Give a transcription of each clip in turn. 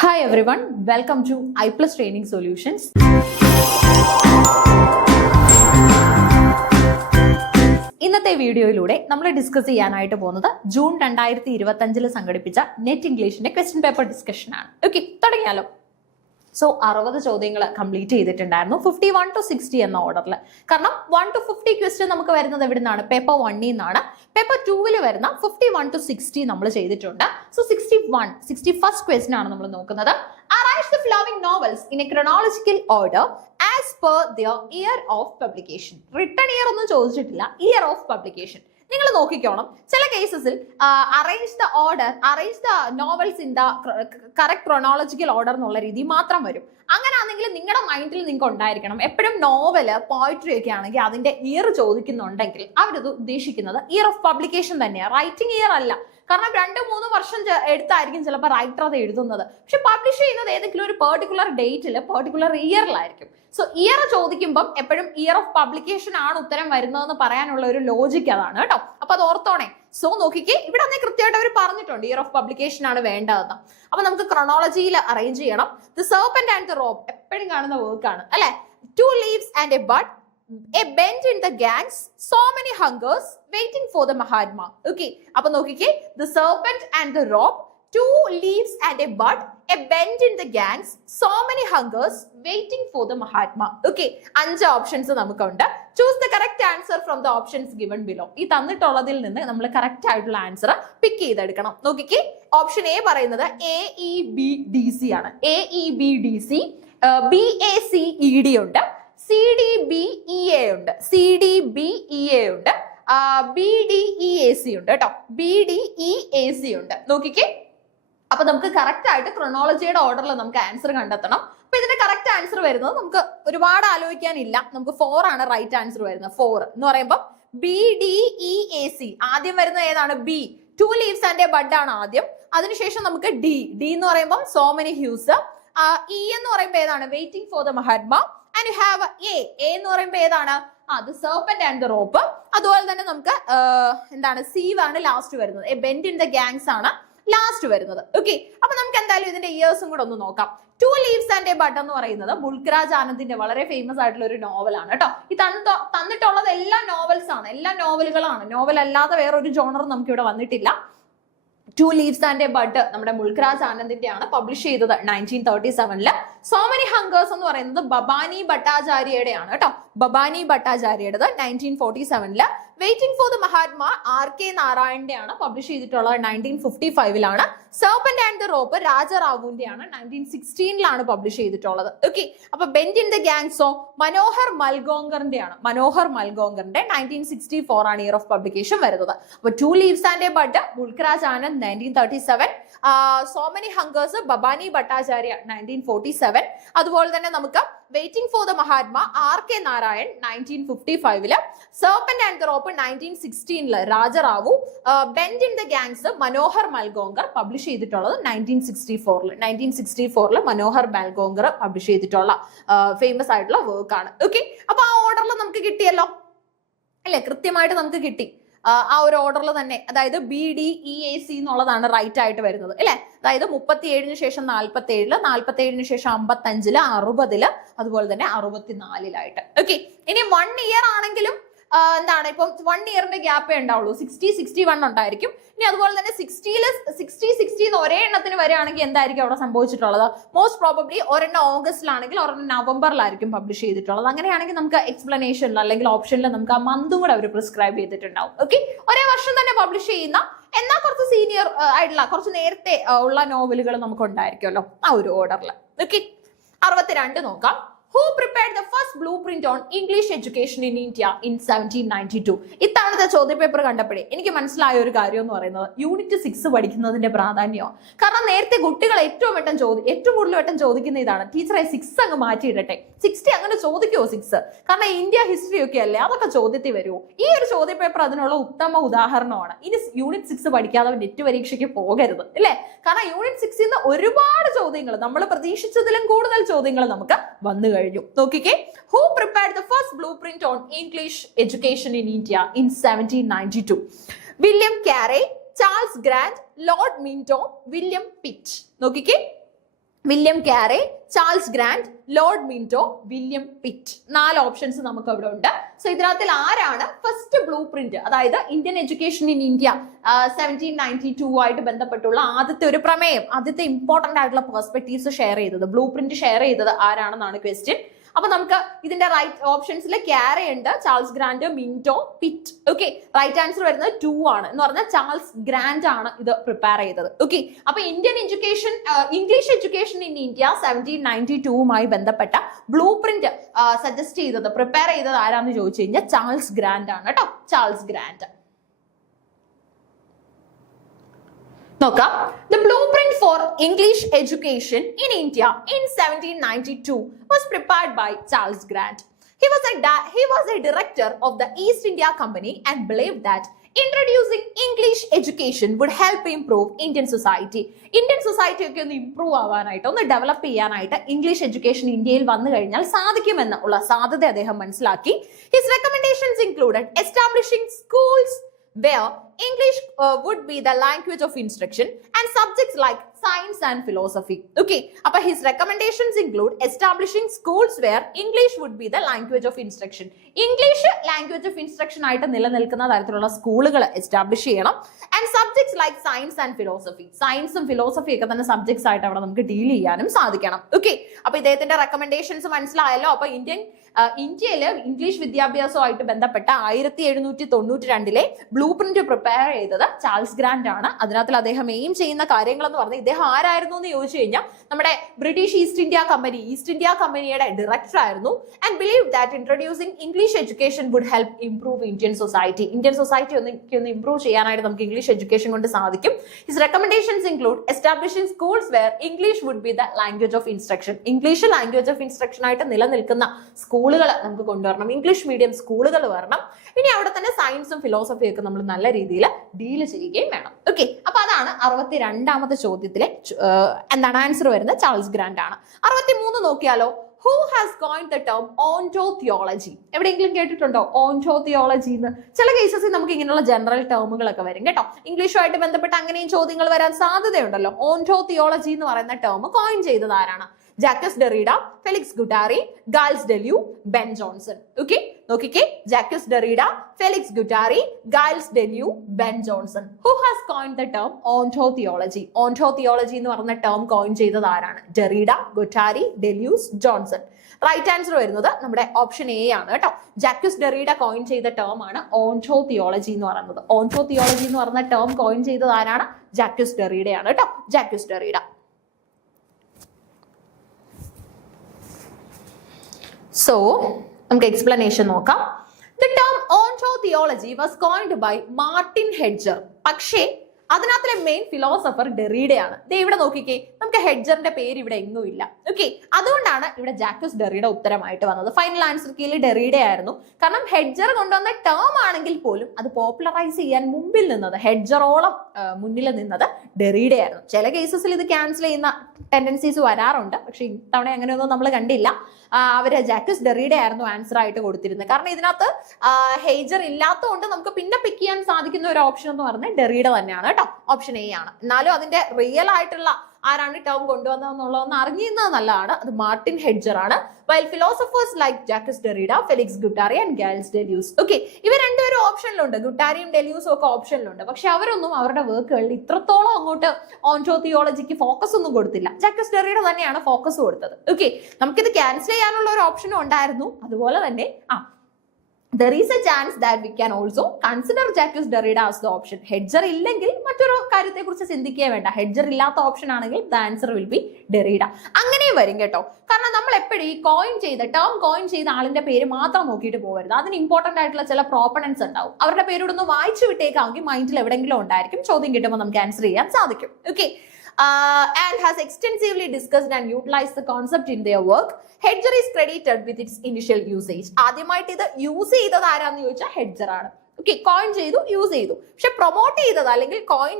Hi everyone, welcome to iPlus Training Solutions. ഇന്നത്തെ വീഡിയോയിലൂടെ നമ്മൾ ഡിസ്കസ് ചെയ്യാനായിട്ട് പോകുന്നത് ജൂൺ 2025 സംഘടിപ്പിച്ച നെറ്റ് ഇംഗ്ലീഷിന്റെ ക്വസ്റ്റ്യൻ പേപ്പർ ഡിസ്കഷൻ ആണ്. ഓക്കെ, തുടങ്ങിയാലോ. സോ 60 ചോദ്യങ്ങൾ കംപ്ലീറ്റ് ചെയ്തിട്ടുണ്ടായിരുന്നു 51 to 60 എന്ന ഓർഡറിൽ. കാരണം 1 to 50 ക്വസ്റ്റ്യൻ നമുക്ക് വരുന്നത് എവിടെ നിന്നാണ്? പേപ്പർ 1 നിന്നാണ്. പേപ്പർ 2 വരുന്ന 51 to 60 നമ്മൾ ചെയ്തിട്ടുണ്ട്. സോ 61st ക്വസ്റ്റ്യൻ ആണ് നമ്മൾ നോക്കുന്നത്. Arrange the following novels in a chronological order as per their year of publication. Written year ഒന്നും ചോദിച്ചിട്ടില്ല, year of publication. നിങ്ങൾ നോക്കിക്കോണം, ചില കേസസിൽ arrange the novels in the correct chronological order എന്നുള്ള രീതി മാത്രം വരും. അങ്ങനെയാണെങ്കിൽ നിങ്ങളുടെ മൈൻഡിൽ നിങ്ങൾക്ക് ഉണ്ടായിരിക്കണം, എപ്പോഴും നോവല് പോയിട്രി ഒക്കെ ആണെങ്കിൽ അതിന്റെ ഇയർ ചോദിക്കുന്നുണ്ടെങ്കിൽ അവരത് ഉദ്ദേശിക്കുന്നത് ഇയർ ഓഫ് പബ്ലിക്കേഷൻ തന്നെയാണ്, റൈറ്റിംഗ് ഇയർ അല്ല. കാരണം 2-3 വർഷം എടുത്തായിരിക്കും ചിലപ്പോൾ റൈറ്റർ അത് എഴുതുന്നത്. പക്ഷെ പബ്ലിഷ് ചെയ്യുന്നത് ഏതെങ്കിലും ഒരു പെർട്ടിക്കുലർ ഡേറ്റിൽ പെർട്ടിക്കുലർ ഇയറിലായിരിക്കും. സോ ഇയർ ചോദിക്കുമ്പോൾ എപ്പോഴും ഇയർ ഓഫ് പബ്ലിക്കേഷൻ ആണ് ഉത്തരം വരുന്നതെന്ന് പറയാനുള്ള ഒരു ലോജിക്ക് അതാണ് കേട്ടോ. അപ്പൊ അത് ഓർത്തോണേ. സോ നോക്കിക്കേ, ഇവിടെ അന്നേ കൃത്യമായിട്ട് അവർ പറഞ്ഞിട്ടുണ്ട് ഇയർ ഓഫ് പബ്ലിക്കേഷൻ ആണ് വേണ്ടതെന്ന്. അപ്പൊ നമുക്ക് ക്രോണോളജിയിൽ അറേഞ്ച് ചെയ്യണം. ദി സെർപന്റ് ആൻഡ് ദി റോപ്പ് എപ്പോഴും കാണുന്ന വർക്കാണ് അല്ലെ. 2 leaves and a bud, a bend in the gangs, so many hungers waiting for the Mahatma. Okay, അപ്പൊ നോക്കിക്കേ, the serpent and the rope, 2 leaves and a bud, a bend in the gangs, so many hungers waiting for the Mahatma. Okay, 5 options നമുക്കുണ്ട്. Choose the correct answer from the options given below. ഈ തന്നിട്ടുള്ളതിൽ നിന്ന് നമ്മൾ correct ആയിട്ടുള്ള answer പിക്ക് ചെയ്തെടുക്കണം. നോക്കിക്കേ, option A പറയുന്നത് AEBDC ആണ്. AEBDC, BACED ഉണ്ട്, CDBEA ഉണ്ട്, CDBEA ഉണ്ട്, BDEAC ഉണ്ട് കേട്ടോ, BDEAC ഉണ്ട്. നോക്കിക്കേ, അപ്പൊ നമുക്ക് കറക്റ്റ് ആയിട്ട് ക്രോണോളജിയുടെ ഓർഡറിൽ നമുക്ക് ആൻസർ കണ്ടെത്തണം. അപ്പൊ ഇതിന്റെ കറക്റ്റ് ആൻസർ വരുന്നത് നമുക്ക് ഒരുപാട് ആലോചിക്കാനില്ല, നമുക്ക് 4 ആണ് റൈറ്റ് ആൻസർ വരുന്നത്. 4 എന്ന് പറയുമ്പോൾ BDEAC. ആദ്യം വരുന്നത് ഏതാണ്? B. 2 leaves and a bud ആണ് ആദ്യം. അതിനുശേഷം നമുക്ക് ഡി എന്ന് പറയുമ്പോൾ സോ മെനി ഹ്യൂസ്. ഇ എന്ന് പറയുമ്പോൾ ഏതാണ്? Waiting for the Mahatma. And you have A എന്ന് പറയുമ്പോൾ ഏതാണ്? The serpent and the rope. അതുപോലെ തന്നെ നമുക്ക് എന്താണ്? സീവ് ആണ് ലാസ്റ്റ് വരുന്നത്. A bend in the Ganges ആണ് ലാസ്റ്റ് വരുന്നത്. ഓക്കെ, അപ്പൊ നമുക്ക് എന്തായാലും ഇതിന്റെ ഇയേഴ്സും കൂടെ ഒന്ന് നോക്കാം. 2 leaves and a bud എന്ന് പറയുന്നത് മുൾക്രാജ് ആനന്ദിന്റെ വളരെ ഫേമസ് ആയിട്ടുള്ള ഒരു നോവലാണ് കേട്ടോ. ഈ തന്നിട്ടുള്ളത് എല്ലാ നോവൽസ് ആണ്, എല്ലാ നോവലുകളാണ്. നോവൽ അല്ലാതെ വേറൊരു ജോണറും നമുക്ക് ഇവിടെ വന്നിട്ടില്ല. 2 leaves and a bud നമ്മുടെ മുൾക്രാജ് ആനന്ദിന്റെ ആണ്, പബ്ലിഷ് ചെയ്തത് 1937. സോ മെനി ഹങ്കേഴ്സ് എന്ന് പറയുന്നത് ബബാനി ഭട്ടാചാര്യയുടെ ആണ് കേട്ടോ, ബബാനി ഭട്ടാചാര്യയുടേത് 1947. Waiting for the Mahatma RK നാരായണന്റെ ആണ്, പബ്ലിഷ് ചെയ്തിട്ടുള്ളത് 1955. സെർപന്റ് ആൻഡ് ദ റോപ്പ് രാജറാവുവിന്റെ ആണ്, 1916 പബ്ലിഷ് ചെയ്തിട്ടുള്ളത്. ഓക്കെ, അപ്പൊ ബെൻഡ് ഇൻ ദ ഗാങ്സോ മനോഹർ മൽഗോങ്കറിന്റെ ആണ്, മനോഹർ മൽഗോങ്കറിന്റെ 1964 ആണ് ഇയർ ഓഫ് പബ്ലിക്കേഷൻ വരുന്നത്. അപ്പൊ 2 leaves and a bud Mulk Raj Anand 1937, so many hungers Bhabani Bhattacharya 1947. അതുപോലെ തന്നെ നമുക്ക് waiting for the Mahatma RK Narayan 1955, serpent and the rope 1916 Raja Rao, bend in the Ganges Manohar Malgonkar publish ചെയ്തിട്ടുള്ളത് 1964 മനോഹർ മൽഗോങ്കർ പബ്ലിഷ് ചെയ്തിട്ടുള്ള ഫേമസ് ആയിട്ടുള്ള വർക്ക് ആണ്. ഓക്കെ, അപ്പൊ ആ ഓർഡറിൽ നമുക്ക് കിട്ടിയല്ലോ അല്ലെ, കൃത്യമായിട്ട് നമുക്ക് കിട്ടി. ആ ഒരു ഓർഡറിൽ തന്നെ, അതായത് BDEAC എന്നുള്ളതാണ് റൈറ്റ് ആയിട്ട് വരുന്നത് അല്ലെ. അതായത് 37 ശേഷം 47, 47 ശേഷം 55, 60, അതുപോലെ തന്നെ 64. ഓക്കെ, ഇനി 1 ഇയർ ആണെങ്കിലും എന്താണ്, ഇപ്പം 1 ഇയറിന്റെ ഗ്യാപ്പേ ഉണ്ടാവുള്ളൂ. 60, 61 ഉണ്ടായിരിക്കും. ഇനി അതുപോലെ തന്നെ 60 ഒരേ എണ്ണത്തിന് വരികയാണെങ്കിൽ എന്തായിരിക്കും അവിടെ സംഭവിച്ചിട്ടുള്ളത്? മോസ്റ്റ് പ്രോബബ്ലി ഒരെണ്ണം ഓഗസ്റ്റിലാണെങ്കിൽ ഒരെണ്ണം നവംബറിലായിരിക്കും പബ്ലിഷ് ചെയ്തിട്ടുള്ളത്. അങ്ങനെയാണെങ്കിൽ നമുക്ക് എക്സ്പ്ലനേഷനിൽ അല്ലെങ്കിൽ ഓപ്ഷനിൽ നമുക്ക് ആ മന്തും കൂടെ അവർ പ്രിസ്ക്രൈബ് ചെയ്തിട്ടുണ്ടാവും. ഓക്കെ, ഒരേ വർഷം തന്നെ പബ്ലിഷ് ചെയ്യുന്ന എന്നാൽ കുറച്ച് സീനിയർ ആയിട്ടുള്ള കുറച്ച് നേരത്തെ ഉള്ള നോവലുകൾ നമുക്ക് ഉണ്ടായിരിക്കുമല്ലോ ആ ഒരു ഓർഡറിൽ. ഓക്കെ, 62 നോക്കാം. Who prepared the first blueprint on English education in India in 1792? ഇത്തവണത്തെ ചോദ്യപേപ്പർ കണ്ടപ്പോഴേ എനിക്ക് മനസ്സിലായ ഒരു കാര്യം എന്ന് പറയുന്നത് യൂണിറ്റ് 6 പഠിക്കുന്നതിന്റെ പ്രാധാന്യമോ. കാരണം നേരത്തെ കുട്ടികൾ ഏറ്റവും കൂടുതൽ വട്ടം ചോദിക്കുന്ന ഇതാണ്, ടീച്ചറെ 6 അങ്ങ് മാറ്റിയിടട്ടെ, 60 അങ്ങനെ ചോദിക്കുമോ 6? കാരണം ഇന്ത്യ ഹിസ്റ്ററി ഒക്കെ അല്ലേ, അതൊക്കെ ചോദ്യത്തിൽ വരുമോ? ഈ ഒരു ചോദ്യപേപ്പർ അതിനുള്ള ഉത്തമ ഉദാഹരണമാണ്. ഇനി യൂണിറ്റ് 6 പഠിക്കാതെ നെറ്റ് പരീക്ഷയ്ക്ക് പോകരുത് അല്ലേ. കാരണം യൂണിറ്റ് 6 നിന്ന് ഒരുപാട് ചോദ്യങ്ങൾ, നമ്മൾ പ്രതീക്ഷിച്ചതിലും കൂടുതൽ ചോദ്യങ്ങൾ നമുക്ക് വന്നു കഴിഞ്ഞു. നോക്കിക്കേ, who prepared the first blueprint on English education in India in 1792? William Carey, Charles Grant, Lord Minto, William Pitt. നോക്കിക്കേ, William Carey, Charles Grant, Lord Minto, William Pitt. 4 options നമുക്ക് അവിടെ ഉണ്ട്. സോ ഇതിനകത്തിൽ ആരാണ് ഫസ്റ്റ് ബ്ലൂ പ്രിന്റ്, അതായത് Indian education in India 1792 ആയിട്ട് ബന്ധപ്പെട്ടുള്ള ആദ്യത്തെ ഒരു പ്രമേയം, ആദ്യത്തെ ഇമ്പോർട്ടന്റ് ആയിട്ടുള്ള പെർസ്പെക്ടീവ്സ് ഷെയർ ചെയ്തത്, ബ്ലൂ പ്രിന്റ് ഷെയർ ചെയ്തത് ആരാണെന്നാണ് ക്വസ്റ്റ്യൻ. അപ്പൊ നമുക്ക് ഇതിന്റെ റൈറ്റ് ഓപ്ഷൻസിൽ കാരെ ഉണ്ട്, Charles Grant, Minto, Pitt. Okay, right answer വരുന്നത് 2 ആണ്. എന്ന് പറഞ്ഞാൽ ചാൾസ് ഗ്രാൻഡ് ആണ് ഇത് പ്രിപ്പയർ ചെയ്തത്. ഓക്കെ, അപ്പൊ Indian education, English education in India 1792മായി ബന്ധപ്പെട്ട ബ്ലൂ പ്രിന്റ് സജസ്റ്റ് ചെയ്തത്, പ്രിപ്പയർ ചെയ്തത് ആരാന്ന് ചോദിച്ചു കഴിഞ്ഞാൽ ചാൾസ് ഗ്രാൻഡ് ആണ് കേട്ടോ, ചാൾസ് ഗ്രാൻഡ്. നോക്കാം. The blueprint for English education in India in 1792 was prepared by Charles Grant. He was a director of the East India Company and believed that introducing English education would help improve Indian society. Indian society ഒക്കെ ഒന്ന് improve ആവാനായിട്ട്, ഒന്ന് develop ചെയ്യാനായിട്ട് English education ഇന്ത്യയിൽ വന്നു കഴിഞ്ഞാൽ സാധിക്കുമെന്നുള്ള സാധ്യത അദ്ദേഹം മനസ്സിലാക്കി. His recommendations included establishing schools where English would be the language of instruction and subjects like science and philosophy. Okay, appa his recommendations include establishing schools where English would be the language of instruction. English language of instruction ആയിട്ട് നിലനിൽക്കുന്ന തരത്തിലുള്ള സ്കൂളുകൾ establish ചെയ്യണം. And subjects like science and philosophy, സയൻസും philosophy ഒക്കെ തന്നെ subjects ആയിട്ട് അവിടെ നമുക്ക് ഡീൽ ചെയ്യാനും സാധിക്കണം. ഓക്കെ, അപ്പൊ ഇദ്ദേഹത്തിന്റെ റെക്കമെൻഡേഷൻസ് മനസ്സിലായല്ലോ. അപ്പൊ ഇന്ത്യയിൽ ഇംഗ്ലീഷ് വിദ്യാഭ്യാസവുമായിട്ട് ബന്ധപ്പെട്ട 1792 ബ്ലൂ പ്രിന്റ് പ്രിപ്പയർ ചെയ്തത് ചാൾസ് ഗ്രാൻഡ് ആണ്. അതിനകത്തിൽ അദ്ദേഹം എയിം ചെയ്യുന്ന കാര്യങ്ങൾ എന്ന് പറഞ്ഞാൽ, ഇദ്ദേഹം ആരായിരുന്നു എന്ന് ചോദിച്ചു കഴിഞ്ഞാൽ നമ്മുടെ ബ്രിട്ടീഷ് ഈസ്റ്റ് ഇന്ത്യ കമ്പനിയുടെ ഡയറക്ടർ ആയിരുന്നു. And believe that introducing English education would help improve Indian society ഒന്ന് ഇംപ്രൂവ് ചെയ്യാനായിട്ട് നമുക്ക് ഇംഗ്ലീഷ് എഡ്യൂക്കേഷൻ കൊണ്ട് സാധിക്കും. His recommendations include establishing schools where English would be the language of instruction. English language of instruction ആയിട്ട് നിലനിൽക്കുന്ന സ്കൂളുകൾ നമുക്ക് കൊണ്ടുവരണം, ഇംഗ്ലീഷ് മീഡിയം സ്കൂളുകൾ വരണം. ഇനി അവിടെ തന്നെ സയൻസും ഫിലോസഫിയും ഒക്കെ നമ്മൾ നല്ല രീതിയിൽ ഡീൽ ചെയ്യുകയും വേണം. ഓക്കെ, അപ്പൊ അതാണ് 62ാമത്തെ ചോദ്യത്തിലെ എന്താണ് ആൻസർ വരുന്നത്, ചാൾസ് ഗ്രാൻഡ് ആണ്. 63 നോക്കിയാലോ. Who has coined the term ontology? എവിടെയെങ്കിലും കേട്ടിട്ടുണ്ടോ ontology എന്ന്? ചില കേസസിൽ നമുക്ക് ഇങ്ങനെയുള്ള ജനറൽ ടേമുകളൊക്കെ വരും കേട്ടോ. ഇംഗ്ലീഷുമായിട്ട് ബന്ധപ്പെട്ട് അങ്ങനെയും ചോദ്യങ്ങൾ വരാൻ സാധ്യതയുണ്ടല്ലോ. ontology എന്ന് പറയുന്ന ടേം കോയിൻ ചെയ്തത് ആരാണ്? Jacques Derrida, Felix Guattari, Gilles Deleuze, Ben Jonson. Okay, നോക്കിക്കേ, Jacques Derrida, Felix Guattari, Gilles Deleuze, Ben Jonson. Who has coin the term ontology? ontology എന്ന് പറയുന്ന ടേം കോയിൻ ചെയ്തത് ആരാണ്? Derrida, Guattari, Deleuze, Jonson. Right answer വരുന്നത് നമ്മുടെ option A ആണ് കേട്ടോ. Jacques Derrida coin ചെയ്ത ടേം ആണ് ontology എന്ന് പറയുന്നത്. ontology എന്ന് പറയുന്ന ടേം കോയിൻ ചെയ്തത് ആരാണ്? ജാക്കസ് ഡെറീഡയാണ് കേട്ടോ, ജാക്കസ് ഡെറീഡ. So, നമുക്ക് എക്സ്പ്ലനേഷൻ നോക്കാം. The term ontology was coined by Martin Heidegger. പക്ഷേ അതിനകത്തിലെ മെയിൻ ഫിലോസഫർ ഡെറീഡയാണ്. ദേ ഇവിടെ നോക്കിക്കേ, നമുക്ക് ഹെഡ്ജറിന്റെ പേര് ഇവിടെ എങ്ങും ഇല്ല. ഓക്കെ, അതുകൊണ്ടാണ് ഇവിടെ ജാക്കസ് ഡെറീഡ ഉത്തരമായിട്ട് വന്നത്. ഫൈനൽ ആൻസർ കീഴിൽ ഡെറീഡ ആയിരുന്നു. കാരണം ഹെഡ്ജർ കൊണ്ടുവന്ന ടേം ആണെങ്കിൽ പോലും അത് പോപ്പുലറൈസ് ചെയ്യാൻ മുമ്പിൽ നിന്നത്, ഹെഡ്ജറോളം മുന്നിൽ നിന്നത് ഡെറീഡയായിരുന്നു. ചില കേസസിൽ ഇത് ക്യാൻസൽ ചെയ്യുന്ന ടെൻഡൻസീസ് വരാറുണ്ട്, പക്ഷെ ഇത്തവണ അങ്ങനെയൊന്നും നമ്മൾ കണ്ടില്ല. അവര് ജാക്കസ് ഡെറീഡ ആയിരുന്നു ആൻസർ ആയിട്ട് കൊടുത്തിരുന്നത്. കാരണം ഇതിനകത്ത് ഹെയ്ജർ ഇല്ലാത്തതുകൊണ്ട് നമുക്ക് പിന്നെ പിക്ക് ചെയ്യാൻ സാധിക്കുന്ന ഒരു ഓപ്ഷൻ എന്ന് പറഞ്ഞാൽ ഡെറീഡ തന്നെയാണ് കേട്ടോ, ഓപ്ഷൻ എ ആണ്. എന്നാലും അതിന്റെ റിയൽ ആയിട്ടുള്ള ആരാണ് ടേം കൊണ്ടുവന്നതെന്നുള്ളതൊന്ന് അറിഞ്ഞിരുന്നത് നല്ലതാണ്. അത് മാർട്ടിൻ ഹെഡ്ജർ ആണ്. While philosophers like Jacques Derrida, Felix Guattari and Gilles Deleuze. Okay, ഇവർ രണ്ടുപേരും ഓപ്ഷനിലുണ്ട്, ഗുട്ടാരിയും ഡെല്യൂസും ഒക്കെ ഓപ്ഷനിലുണ്ട്. പക്ഷെ അവരൊന്നും അവരുടെ വർക്കുകളിൽ ഇത്രത്തോളം അങ്ങോട്ട് ontologyക്ക് ഫോക്കസ് ഒന്നും കൊടുത്തില്ല. ജാക്കസ് ഡെറീഡ തന്നെയാണ് ഫോക്കസ് കൊടുത്തത്. ഓക്കെ, നമുക്കിത് ക്യാൻസൽ ചെയ്യാനുള്ള ഒരു ഓപ്ഷനും ഉണ്ടായിരുന്നു. അതുപോലെ തന്നെ there is a chance that we can also consider Jacques Derrida as the option. Hedger ഇല്ലെങ്കിൽ മറ്റൊരു കാര്യത്തെ കുറിച്ച് ചിന്തിക്കുകയേ വേണ്ട. ഹെഡ്ജർ ഇല്ലാത്ത ഓപ്ഷൻ ആണെങ്കിൽ the answer will be ഡെറീഡ. അങ്ങനെയും വരും കേട്ടോ. കാരണം നമ്മൾ എപ്പോഴും ഈ ടേം കോയിൻ ചെയ്ത ആളിന്റെ പേര് മാത്രം നോക്കിയിട്ട് പോകരുത്. അതിന് ഇമ്പോർട്ടന്റ് ആയിട്ടുള്ള ചില പ്രോപ്പണൻസ് ഉണ്ടാവും. അവരുടെ പേരോട് ഒന്ന് വായിച്ചു വിട്ടേക്കാമെങ്കിൽ മൈൻഡിൽ എവിടെയെങ്കിലും ഉണ്ടായിരിക്കും. ചോദ്യം കിട്ടുമ്പോൾ നമുക്ക് ആൻസർ ചെയ്യാൻ സാധിക്കും. Okay, and has extensively discussed and utilized the concept in their work. Hedger is credited with its initial usage. ആദ്യമായിട്ട് ഇത് യൂസ് ചെയ്തത് ആരാന്ന് ചോദിച്ചാൽ ഹെഡ്ജർ ആണ്. ഓക്കെ, കോയിൻ ചെയ്തു, യൂസ് ചെയ്തു. പക്ഷെ പ്രൊമോട്ട് ചെയ്തത് അല്ലെങ്കിൽ കോയിൻ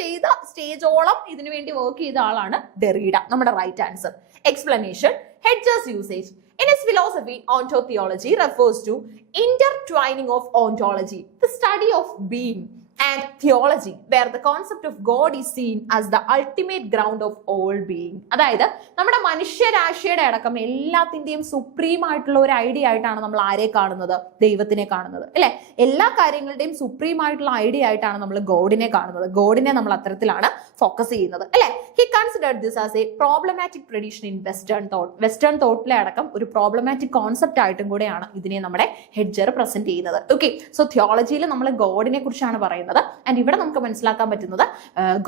ചെയ്ത സ്റ്റേജോളം ഇതിനു വേണ്ടി വർക്ക് ചെയ്ത ആളാണ് ഡെറീഡ. നമ്മുടെ right answer. Explanation. Hedger's usage. In his philosophy, ontology refers to intertwining of ontology, the study of being, and theology where the concept of God is seen as the ultimate ground of all being. അതായത് നമ്മുടെ മനുഷ്യരാശിയുടെ അടക്കം എല്ലാത്തിന്റെയും supreme ആയിട്ടുള്ള ഒരു idea ആയിട്ടാണ് നമ്മൾ ആരെ കാണുന്നത്? ദൈവത്തിനെ കാണുന്നത്, അല്ലെ? എല്ലാ കാര്യങ്ങളുടെയും സുപ്രീം ആയിട്ടുള്ള ഐഡിയ ആയിട്ടാണ് നമ്മൾ ഗോഡിനെ കാണുന്നത്. ഗോഡിനെ നമ്മൾ അത്തരത്തിലാണ് ഫോക്കസ് ചെയ്യുന്നത്, അല്ലെ? He considered this as a problematic tradition in Western thought. Western തോട്ടിലെ അടക്കം ഒരു പ്രോബ്ലമാറ്റിക് കോൺസെപ്റ്റ് ആയിട്ടും കൂടെയാണ് ഇതിനെ നമ്മുടെ ഹെഡ്ജർ പ്രസന്റ് ചെയ്യുന്നത്. ഓക്കെ, സോ തിയോളജിയിൽ നമ്മൾ ഗോഡിനെ കുറിച്ചാണ് പറയുന്നത്. ആൻഡ് ഇവിടെ നമുക്ക് മനസ്സിലാക്കാൻ പറ്റുന്നത്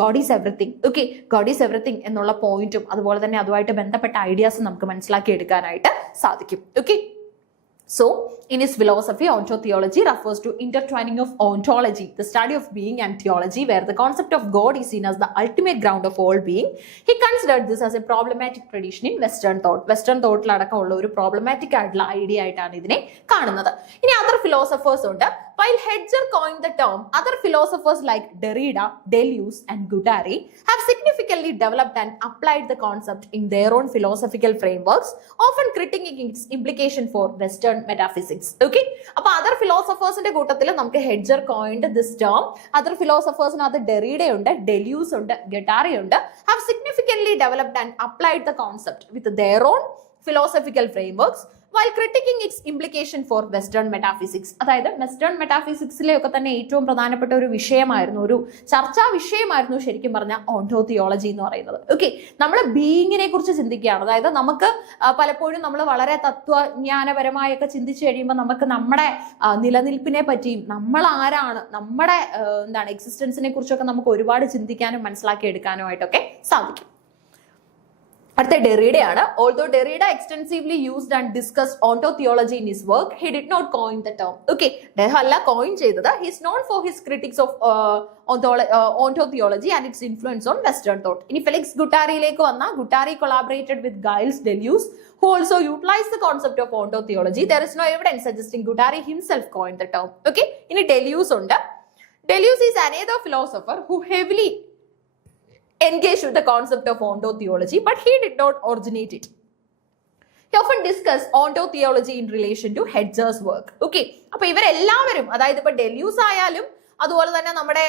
God is everything. Okay, God is everything എന്നുള്ള പോയിന്റും അതുപോലെ തന്നെ അതുമായിട്ട് ബന്ധപ്പെട്ട ഐഡിയാസും നമുക്ക് മനസ്സിലാക്കി എടുക്കാനായിട്ട് സാധിക്കും. Okay, so in his philosophy, ontotheology refers to intertwining of ontology, the study of being, and theology, where the concept of God is seen as the ultimate ground of all being. He considered this as a problematic tradition in Western thought. Western thought അടക്കമുള്ള ഒരു problematic ആയിട്ടുള്ള idea ആയിട്ടാണ് ഇതിനെ കാണുന്നത്. ഇനി other philosophers ഉണ്ട്. While Hedger coined the term, other philosophers like Derrida, Deleuze, and Guattari have significantly developed and applied the concept in their own philosophical frameworks, often critiquing its implication for Western metaphysics. Okay, അപ്പോൾ other philosophers-ന്റെ കൂട്ടത്തിൽ നമുക്ക് Hedger coined this term. Other philosophers-നകത്ത് Derrida ഉണ്ട്, Deleuze ഉണ്ട്, Guattari ഉണ്ട്, have significantly developed and applied the concept with their own philosophical frameworks, while critiquing its implication for Western metaphysics. അതായത് western മെറ്റാഫിസിക്സിലെയൊക്കെ തന്നെ ഏറ്റവും പ്രധാനപ്പെട്ട ഒരു വിഷയമായിരുന്നു, ഒരു ചർച്ചാ വിഷയമായിരുന്നു ശരിക്കും പറഞ്ഞാൽ ഓണ്ടോതിയോളജി എന്ന് പറയുന്നത്. ഓക്കെ, നമ്മൾ ബീയിങ്ങിനെ കുറിച്ച് ചിന്തിക്കുകയാണ്. അതായത് നമുക്ക് പലപ്പോഴും നമ്മൾ വളരെ തത്വജ്ഞാനപരമായൊക്കെ ചിന്തിച്ചു കഴിയുമ്പോൾ നമുക്ക് നമ്മുടെ നിലനിൽപ്പിനെ പറ്റിയും നമ്മൾ ആരാണ്, നമ്മുടെ എക്സിസ്റ്റൻസിനെ കുറിച്ചൊക്കെ നമുക്ക് ഒരുപാട് ചിന്തിക്കാനും മനസ്സിലാക്കി എടുക്കാനുമായിട്ടൊക്കെ സാധിക്കും. അടുത്ത ഡെറിഡയാണ്. Although Derrida extensively used and discussed ontotheology in his work, he did not coin the term. Okay, അദ്ദേഹം അല്ല കോയിൻ ചെയ്തത്. He is known for his critics of ontotheology and its influence on Western thought. ഇനി Felix ഗുട്ടാരിയിലേക്ക് വന്ന Guattari collaborated with Gilles Deleuze, who also utilized the concept of ontotheology. There is no evidence suggesting Guattari himself coined the term. Okay, ഇനി Deleuze ഉണ്ട്. Deleuze is another philosopher who heavily engaged with the concept of ontotheology, but he did not originate it. He often discussed ontotheology in relation to Hedger's work. Okay, അപ്പൊ ഇവരെല്ലാവരും, അതായത് ഇപ്പൊ ഡെല്യൂസ് ആയാലും അതുപോലെ തന്നെ നമ്മുടെ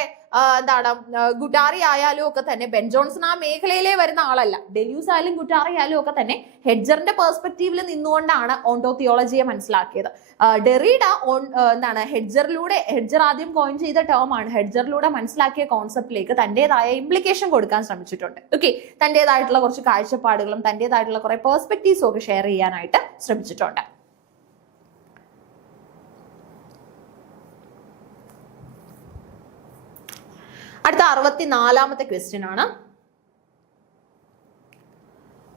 ഗുട്ടാറി ആയാലും ഒക്കെ തന്നെ, ബെൻ ജോൺസൺ ആ മേഖലയിലേ വരുന്ന ആളല്ല. ഡെല്യൂസ് ആയാലും ഗുട്ടാറി ആയാലും ഒക്കെ തന്നെ ഹെഡ്ജറിന്റെ പെർസ്പെക്റ്റീവിൽ നിന്നുകൊണ്ടാണ് ഓണ്ടോതിയോളജിയെ മനസ്സിലാക്കിയത്. ഡെറീഡ ഹെഡ്ജർ ആദ്യം കോയിൻ ചെയ്ത ടേം ആണ്. ഹെഡ്ജറിലൂടെ മനസ്സിലാക്കിയ കോൺസെപ്റ്റിലേക്ക് തന്റേതായ ഇംപ്ലിക്കേഷൻ കൊടുക്കാൻ ശ്രമിച്ചിട്ടുണ്ട്. ഓക്കെ, തന്റേതായിട്ടുള്ള കുറച്ച് കാഴ്ചപ്പാടുകളും തന്റേതായിട്ടുള്ള കുറെ പെർസ്പെക്റ്റീവ്സും ഒക്കെ ഷെയർ ചെയ്യാനായിട്ട് ശ്രമിച്ചിട്ടുണ്ട്. അടുത്ത 64ാമത്തെ ക്വസ്റ്റ്യൻ ആണ്.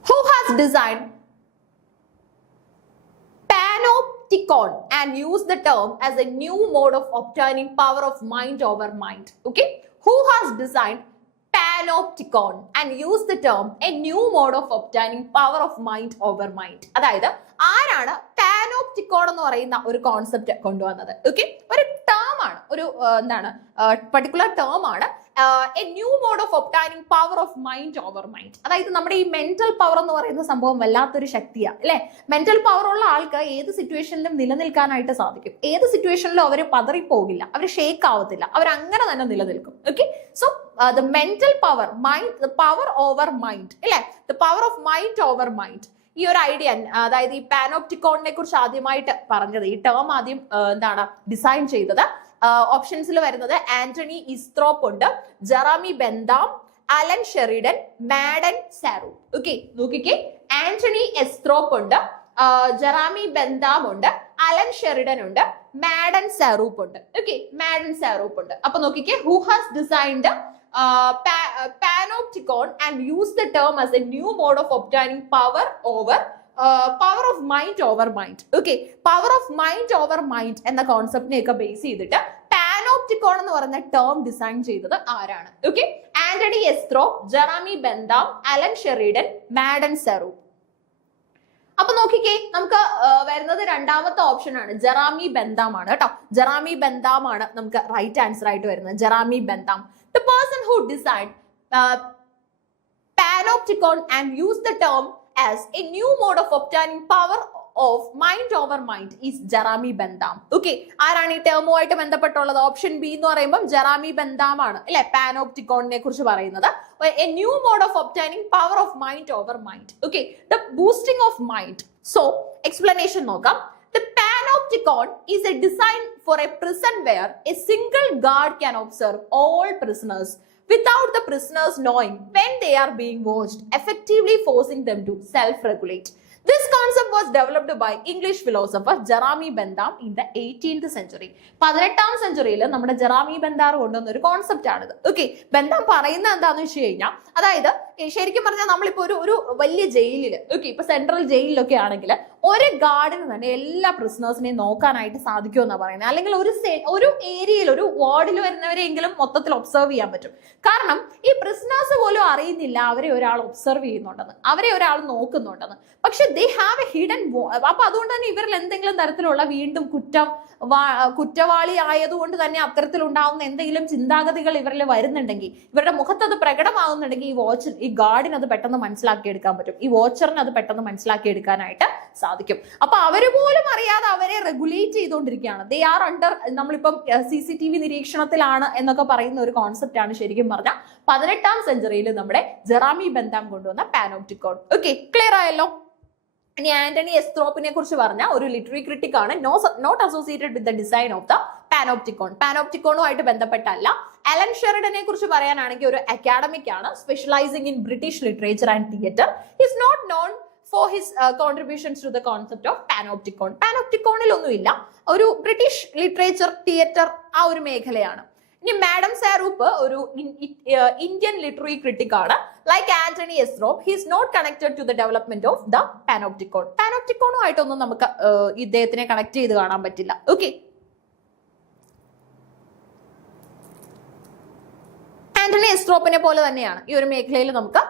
Who has designed panopticon and used the term as a new mode of obtaining power of mind over mind? Okay, who has designed panopticon and used the term a new mode of obtaining power of mind over mind? അതായത് ആരാണ് പാനോപ്റ്റിക്കോൺ എന്ന് പറയുന്ന ഒരു concept കൊണ്ടുവന്നത്? Okay, ഒരു term ആണ്, ഒരു particular term ആണ്. A new mode of obtaining power of mind over mind. അതായത് നമ്മുടെ ഈ മെന്റൽ പവർ എന്ന് പറയുന്ന സംഭവം വല്ലാത്തൊരു ശക്തിയാണ്, അല്ലെ? മെന്റൽ പവർ ഉള്ള ആൾക്ക് ഏത് സിറ്റുവേഷനിലും നിലനിൽക്കാനായിട്ട് സാധിക്കും. ഏത് സിറ്റുവേഷനിലും അവർ പതറിപ്പോകില്ല, അവർ ഷേക്ക് ആവത്തില്ല, അവർ അങ്ങനെ തന്നെ നിലനിൽക്കും. Okay, so the mental power, mind, the power over mind, അല്ലെ? The power of mind over mind. ഈ ഒരു ഐഡിയ, അതായത് ഈ പാനോപ്റ്റിക്കോണിനെ കുറിച്ച് ആദ്യമായിട്ട് പറഞ്ഞത്, ഈ ടേം ആദ്യം ഡിസൈൻ ചെയ്തത്, ഓപ്ഷൻസിൽ വരുന്നത് ആന്റണി ഇസ്ത്രോപ്പ് ഉണ്ട്, Jeremy Bentham, Alan Sheridan, Madan Sarup. Okay, നോക്കിക്കേ, ആന്റണി എസ്ത്രോപ്പ് ഉണ്ട്, ജെറാമി ബെന്താം ഉണ്ട്, അലൻ ഷെറിഡൻ ഉണ്ട്, മാഡൻ സാറൂപ്പ് ഉണ്ട്. ഓക്കെ, മാഡൻ സാറൂപ്പ് ഉണ്ട്. അപ്പൊ നോക്കിക്കേ, who has designed panopticon and use the term as a new mode of obtaining power of mind over mind. Okay, power of mind over mind എന്ന കോൺസെപ്റ്റിനെയൊക്കെ base ചെയ്തിട്ട് പാനോപ്റ്റിക്കോൺ എന്ന് പറയുന്ന ടേം ഡിസൈൻ ചെയ്തത് ആരാണ്? Okay, Antony Easthope, Jeremy Bentham, Alan Sheridan, Madan Sarup. അപ്പൊ നോക്കിക്കേ, നമുക്ക് വരുന്നത് രണ്ടാമത്തെ ഓപ്ഷൻ ആണ്, ജെറാമി ബെന്താം ആണ് കേട്ടോ. ജെറാമി ബെന്താം ആണ് നമുക്ക് റൈറ്റ് ആൻസർ ആയിട്ട് വരുന്നത്. ജെറാമി Bentham, the person who designed panopticon and used the term as a new mode of obtaining power of mind over mind is Jeremy Bentham. Okay, ആരാണ് ഈ ടേമുമായിട്ട് ബന്ധപ്പെട്ടുള്ളത്? ഓപ്ഷൻ ബി എന്ന് പറയുമ്പോൾ ജെറാമി ബെന്താം ആണ് അല്ലെ പാനോപ്റ്റിക്കോണിനെ കുറിച്ച് പറയുന്നത്. A new mode of obtaining power of mind over mind. Okay, the boosting of mind. So explanation നോക്കാം. The panopticon is a design for a prison where a single guard can observe all prisoners without the prisoners knowing when they are being watched, effectively forcing them to self-regulate. This concept was developed by English philosopher Jeremy Bentham in the 18th century. 18ാം സെഞ്ചുറിയിൽ നമ്മുടെ ജെറാമി ബെന്താർ കൊണ്ടുവന്ന ഒരു concept ആണിത്. Okay, Bentham പറയുന്നത് എന്താണെന്ന് വെച്ച് കഴിഞ്ഞാൽ, അതായത് ശരിക്കും പറഞ്ഞാൽ നമ്മളിപ്പോ ഒരു വലിയ ജയിലിൽ, ഓക്കെ, ഇപ്പൊ സെൻട്രൽ ജയിലിലൊക്കെ ആണെങ്കിൽ ഒരു ഗാർഡിന് തന്നെ എല്ലാ പ്രിസണേഴ്സിനെയും നോക്കാനായിട്ട് സാധിക്കുമെന്നാണ് പറയുന്നത്. അല്ലെങ്കിൽ ഒരു ഏരിയയിൽ ഒരു വാർഡിൽ വരുന്നവരെങ്കിലും മൊത്തത്തിൽ ഒബ്സർവ് ചെയ്യാൻ പറ്റും. കാരണം ഈ പ്രിസണേഴ്സ് പോലും അറിയുന്നില്ല അവരെ ഒരാൾ ഒബ്സർവ് ചെയ്യുന്നുണ്ടെന്ന്, അവരെ ഒരാൾ നോക്കുന്നുണ്ടെന്ന്. പക്ഷെ ദേ ഹാവ് എ ഹിഡൻ. അപ്പൊ അതുകൊണ്ട് തന്നെ ഇവരിൽ എന്തെങ്കിലും തരത്തിലുള്ള വീണ്ടും കുറ്റവാളി ആയതുകൊണ്ട് തന്നെ അത്തരത്തിലുണ്ടാവുന്ന എന്തെങ്കിലും ചിന്താഗതികൾ ഇവരിൽ വരുന്നുണ്ടെങ്കിൽ, ഇവരുടെ മുഖത്ത് അത് പ്രകടമാകുന്നുണ്ടെങ്കിൽ ഈ ഗാർഡിന് അത് പെട്ടെന്ന് മനസ്സിലാക്കിയെടുക്കാൻ പറ്റും, ഈ വാച്ചറിന് അത് പെട്ടെന്ന് മനസ്സിലാക്കിയെടുക്കാനായിട്ട് സാധിക്കും. അപ്പൊ അവര് പോലും അറിയാതെ അവരെ റെഗുലേറ്റ് ചെയ്തുകൊണ്ടിരിക്കുകയാണ്. ദേ ആർ അണ്ടർ, നമ്മളിപ്പം CCTV നിരീക്ഷണത്തിലാണ് എന്നൊക്കെ പറയുന്ന ഒരു കോൺസെപ്റ്റ് ആണ് ശരിക്കും പറഞ്ഞാൽ 18ാം സെഞ്ചുറിയിൽ നമ്മുടെ ജെറാമി ബെന്താം കൊണ്ടുവന്ന പാനോപ്റ്റിക്കോൺ. ഓക്കെ, ക്ലിയർ ആയല്ലോ? ഇനി ആന്റണി എസ്ത്രോപ്പിനെ കുറിച്ച് പറഞ്ഞ ഒരു ലിറ്റററി ക്രിട്ടിക് ആണ്, not associated with the design of the panopticon. പാനോപ്റ്റിക്കോണുമായിട്ട് ബന്ധപ്പെട്ടല്ല. അലൻ ഷെറിഡനെ കുറിച്ച് പറയാനാണെങ്കിൽ ഒരു അക്കാഡമിക് ആണ്, specialising in British literature and theatre. Is not known for his contributions to the concept of panopticon. Panopticonil ഒന്നുമില്ല, ഒരു ബ്രിട്ടീഷ് ലിറ്ററേച്ചർ തിയേറ്റർ ആ ഒരു മേഖലയാണ്. ഇനി മാഡം സാറൂപ്പ് ഒരു ഇന്ത്യൻ ലിറ്റററി ക്രിട്ടിക് ആണ്. Like Anthony Easthope, he is not connected to the development of the panopticon. പാനോപ്റ്റിക്കോണുമായിട്ടൊന്നും നമുക്ക് ഇദ്ദേഹത്തിനെ കണക്ട് ചെയ്ത് കാണാൻ പറ്റില്ല. ഓക്കെ, ആന്റണി എസ്ട്രോപ്പിനെ പോലെ തന്നെയാണ് ഈ ഒരു മേഖലയിൽ നമുക്ക്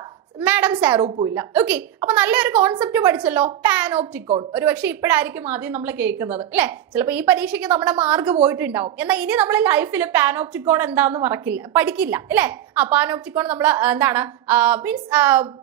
മാഡം സാറൂപ്പും ഇല്ല. ഓക്കെ, അപ്പൊ നല്ലൊരു കോൺസെപ്റ്റ് പഠിച്ചല്ലോ, പാനോപ്റ്റിക്കോൺ. ഒരു പക്ഷെ ഇപ്പോഴായിരിക്കും ആദ്യം നമ്മൾ കേൾക്കുന്നത് അല്ലെ, ചിലപ്പോൾ ഈ പരീക്ഷയ്ക്ക് നമ്മുടെ മാർക്ക് പോയിട്ടുണ്ടാവും. എന്നാൽ ഇനി നമ്മൾ ലൈഫിൽ പാനോപ്റ്റിക്കോൺ എന്താന്ന് പഠിക്കില്ല അല്ലെ. ആ പാനോപ്റ്റിക്കോൺ നമ്മൾ എന്താണ് മീൻസ്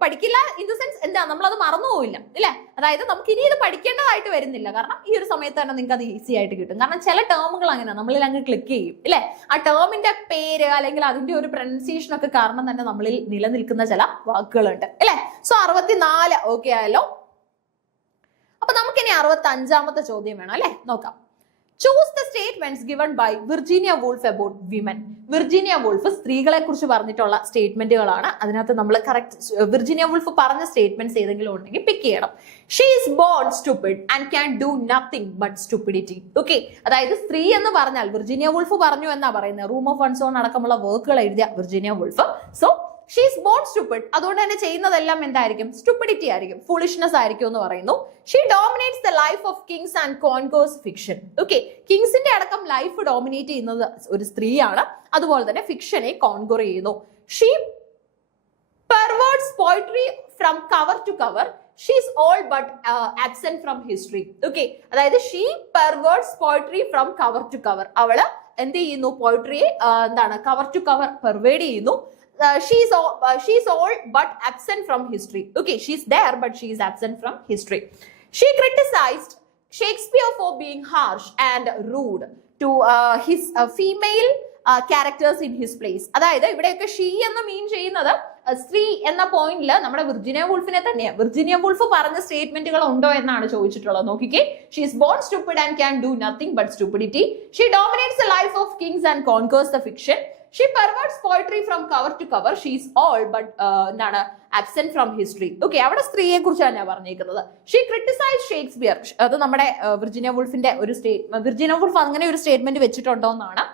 പഠിക്കില്ല ഇൻ ദ സെൻസ് എന്താ, നമ്മളത് മറന്നുപോയില്ല അല്ലെ. അതായത് നമുക്ക് ഇനി ഇത് പഠിക്കേണ്ടതായിട്ട് വരുന്നില്ല, കാരണം ഈ ഒരു സമയത്ത് തന്നെ നിങ്ങൾക്ക് അത് ഈസി ആയിട്ട് കിട്ടും. കാരണം ചില ടേമുകൾ അങ്ങനെ നമ്മളിൽ അങ്ങ് ക്ലിക്ക് ചെയ്യും അല്ലെ, ആ ടേമിന്റെ പേര് അല്ലെങ്കിൽ അതിന്റെ ഒരു പ്രൊനൗൺസിയേഷൻ ഒക്കെ കാരണം തന്നെ നമ്മളിൽ നിലനിൽക്കുന്ന ചില വാക്കുകളുണ്ട് അല്ലെ. സോ 64 ഓക്കെ ആയല്ലോ. അപ്പൊ നമുക്കിനി 65ാമത്തെ ചോദ്യം വേണം അല്ലെ, നോക്കാം. Choose the statements given by Virginia Woolf about women. Virginia Woolf സ്ത്രീകളെ കുറിച്ച് പറഞ്ഞിട്ടുള്ള സ്റ്റേറ്റ്മെന്റുകളാണ്. അതിനകത്ത് നമ്മൾ കറക്റ്റ് വിർജീനിയ വൂൾഫ് പറഞ്ഞ സ്റ്റേറ്റ്മെന്റ്സ് ഏതെങ്കിലും ഉണ്ടെങ്കിൽ പിക്ക് ചെയ്യണം. She is born stupid and can do nothing but stupidity. Okay, അതായത് സ്ത്രീ എന്ന് പറഞ്ഞാൽ വിർജീനിയ വൂൾഫ് പറഞ്ഞു എന്നാ പറയുന്നത്. റൂം ഓഫ് അൺസോൺ അടക്കമുള്ള വർക്കുകൾ എഴുതിയ Virginia Woolf. So she is born stupid, അതുകൊണ്ട് തന്നെ ചെയ്യുന്നതെല്ലാം എന്തായിരിക്കും? സ്റ്റുപ്പിഡിറ്റി ആയിരിക്കും, ഫുളിഷ്നെസ് ആയിരിക്കും എന്ന് പറയുന്നു. She dominates the life of kings and conquers fiction. Okay, കിങ്സിന്റെ അടക്കം ലൈഫ് ഡോമിനേറ്റ് ചെയ്യുന്നത് ഒരു സ്ത്രീയാണ്, അതുപോലെ തന്നെ ഫിക്ഷനെ കോൺകോർ ചെയ്യുന്നു. She perverts poetry from cover to cover. She is all but absent from history. Okay, അതായത് she perverts poetry from cover to cover. അവള് എന്ത് ചെയ്യുന്നു? പോയട്രിയെ എന്താണ് കവർ ടു കവർ പെർവേഡ് ചെയ്യുന്നു. She's all but absent from history. Okay, she's there but she is absent from history. She criticized Shakespeare for being harsh and rude to his female characters in his place. അതായത് ഇവിടെയൊക്കെ she എന്ന് മീൻ ചെയ്യുന്നത് സ്ത്രീ എന്ന പോയിന്റിൽ നമ്മുടെ Virginia വൂൾഫിനെ തന്നെയാണ്. Virginia Woolf പറഞ്ഞ സ്റ്റേറ്റ്മെന്റുകൾ ഉണ്ടോ എന്നാണ് ചോദിച്ചിട്ടുള്ളത്. നോക്കിക്കേ, she is born stupid and can do nothing but stupidity. She dominates the life of kings and conquers the fiction. She perverts poetry from cover to cover. She is all but എന്താണ് absent from history. Okay, അവിടെ സ്ത്രീയെ കുറിച്ചാണ് ഞാൻ പറഞ്ഞേക്കുന്നത്. She criticized Shakespeare. അത് നമ്മുടെ Virginia വൂൾഫിന്റെ ഒരു Virginia wolf അങ്ങനെ ഒരു സ്റ്റേറ്റ്മെന്റ് വെച്ചിട്ടുണ്ടോ എന്നാണ്.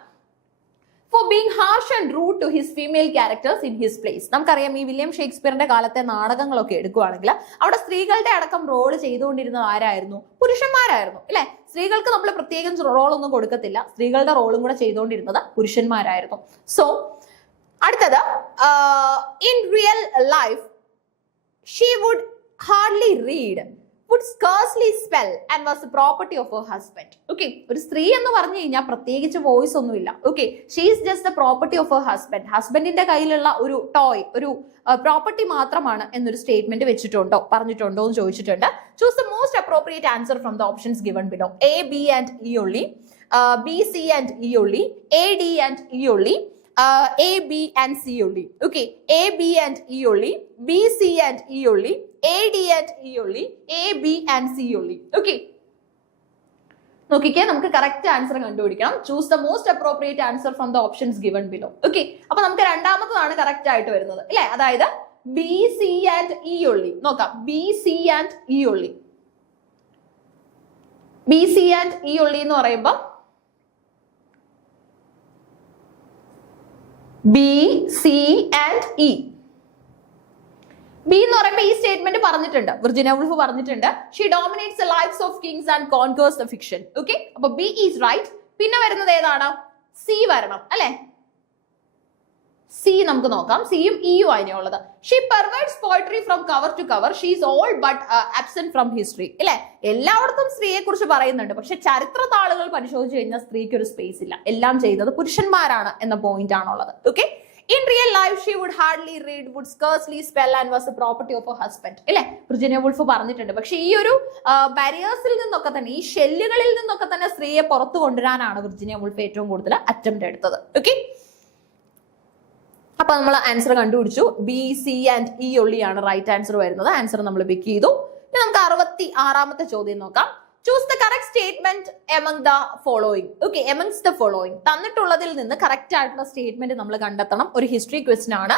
For being harsh and rude to his female characters in his place. നമുക്കറിയാം ഈ വില്യം ഷേക്സ്പിയറിന്റെ കാലത്തെ നാടകങ്ങളൊക്കെ എടുക്കുകയാണെങ്കിൽ അവിടെ സ്ത്രീകളുടെ അടക്കം റോൾ ചെയ്തുകൊണ്ടിരുന്നത് ആരായിരുന്നു? പുരുഷന്മാരായിരുന്നു അല്ലെ. സ്ത്രീകൾക്ക് നമ്മൾ പ്രത്യേകം റോളൊന്നും കൊടുക്കത്തില്ല, സ്ത്രീകളുടെ റോളും കൂടെ ചെയ്തുകൊണ്ടിരുന്നത് പുരുഷന്മാരായിരുന്നു. സോ അടുത്തത്, in real life she would hardly read, would scarcely spell and was the property of her husband. Okay, ഒരു സ്ത്രീ എന്ന് പറഞ്ഞു കഴിഞ്ഞാൽ പ്രത്യേകിച്ച് വോയിസ് ഒന്നുമില്ല. Okay, she is just the property of her husband. ഹസ്ബൻഡിന്റെ കയ്യിലുള്ള ഒരു ടോയ്, ഒരു പ്രോപ്പർട്ടി മാത്രമാണ് എന്നൊരു സ്റ്റേറ്റ്മെന്റ് വെച്ചിട്ടുണ്ടോ, പറഞ്ഞിട്ടുണ്ടോ എന്ന് ചോദിച്ചിട്ടുണ്ട്. Choose the most appropriate answer from the options given below. A, B and E only, B, C and E only, A, D and E only, A, B and C only. Okay, A, B and E only, B, C and E only, A, D and E only, A, B and C only. Okay, നോക്കിക്കേ, നമുക്ക് correct answer കണ്ടുപിടിക്കണം. Choose the most appropriate answer from the options given below. Okay, അപ്പൊ നമുക്ക് രണ്ടാമത്തതാണ് correct ആയിട്ട് വരുന്നത് അല്ലെ, അതായത് B, C and E only. നോക്കാം, B, C and E only. B, C and E only എന്ന് പറയുമ്പോ B, C and E. B എന്ന് പറയുമ്പോൾ ഈ സ്റ്റേറ്റ്മെന്റ് പറഞ്ഞിട്ടുണ്ട്, വിർജിനിയ വുൾഫ് പറഞ്ഞിട്ടുണ്ട്. She dominates the lives of kings and conquers the fiction. Okay, അപ്പൊ B is right. പിന്നെ വരുന്നത് ഏതാണ്? സി വരണം അല്ലെ. സി നമുക്ക് നോക്കാം, സിയും ഇയും അതിനുള്ളത്. She perverts poetry from cover to cover. She is all but absent from history. ഇല്ലേ, എല്ലായിടത്തും സ്ത്രീയെ കുറിച്ച് പറയുന്നുണ്ട്, പക്ഷെ ചരിത്ര താളുകൾ പരിശോധിച്ചു കഴിഞ്ഞാൽ സ്ത്രീക്ക് ഒരു സ്പേസ് ഇല്ല. എല്ലാം ചെയ്തത് പുരുഷന്മാരാണ് എന്ന പോയിന്റ് ആണുള്ളത്. Okay, in real life she would hardly read, would scarcely spell and was the property of her husband. ഇല്ലേ, വിർജിനിയ വുൾഫ് പറഞ്ഞിട്ടുണ്ട്. പക്ഷെ ഈ ഒരു ബാരിയേഴ്സിൽ നിന്നൊക്കെ തന്നെ, ഈ ഷെല്ലുകളിൽ നിന്നൊക്കെ തന്നെ സ്ത്രീയെ പുറത്തു കൊണ്ടുവരാനാണ് വിർജിനിയ വുൾഫ് ഏറ്റവും കൂടുതൽ അറ്റംപ്റ്റ് എടുത്തത്. ഓക്കെ, അപ്പൊ നമ്മൾ ആൻസർ കണ്ടുപിടിച്ചു. ബി, സി ആൻഡ് ഇ ഒള്ളിയാണ് റൈറ്റ് ആൻസർ വരുന്നത്. ആൻസർ നമ്മൾ പിക്ക് ചെയ്തു. ഇനി നമുക്ക് 66ാമത്തെ ചോദ്യം നോക്കാം. Choose the correct statement among the following. Okay, amongst the following. തന്നിട്ടുള്ളതിൽ നിന്ന് കറക്റ്റ് ആയിട്ടുള്ള സ്റ്റേറ്റ്മെന്റ് നമ്മൾ കണ്ടെത്തണം. ഒരു ഹിസ്റ്ററി ക്വസ്റ്റ്യൻ ആണ്.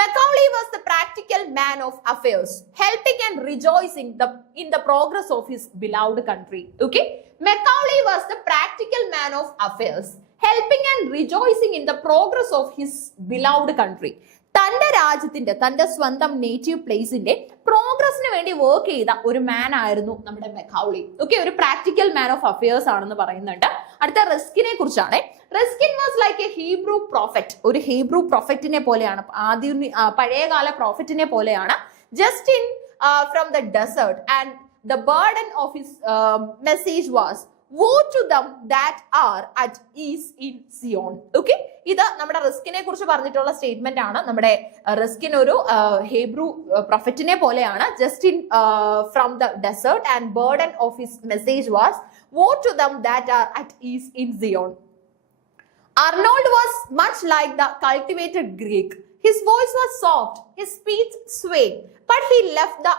Macaulay was the practical man of affairs, helping and rejoicing in the progress of his beloved country. Okay, Macaulay was the practical man of affairs, helping and rejoicing in the progress of his beloved country. തന്റെ രാജ്യത്തിന്റെ, തന്റെ സ്വന്തം native പ്ലേസിന്റെ പ്രോഗ്രസിന് വേണ്ടി work ചെയ്ത ഒരു man ആയിരുന്നു നമ്മുടെ Macaulay. Okay, ഒരു പ്രാക്ടിക്കൽ മാൻ ഓഫ് അഫയേഴ്സ് ആണെന്ന് പറയുന്നുണ്ട്. അടുത്ത റസ്കിനെ കുറിച്ചാണ്. Ruskin was like a Hebrew prophet. ഒരു ഹീബ്രു പ്രൊഫറ്റിനെ പോലെയാണ്, പഴയകാല പ്രോഫറ്റിനെ പോലെയാണ്. Just in from the desert and the burden of his message was woe to them that are at ease in Zion. Okay, ഇത് നമ്മുടെ റിസ്കിനെ കുറിച്ച് പറഞ്ഞിട്ടുള്ള സ്റ്റേറ്റ്മെന്റ് ആണ്. നമ്മുടെ റിസ്കിൻ ഒരു ഹീബ്രു പ്രൊഫറ്റിനെ പോലെയാണ്. Just in from the desert and burden of his message was woe to them that are at ease in Zion. Arnold was much like the cultivated Greek. His voice was soft, his speech swayed, but he left the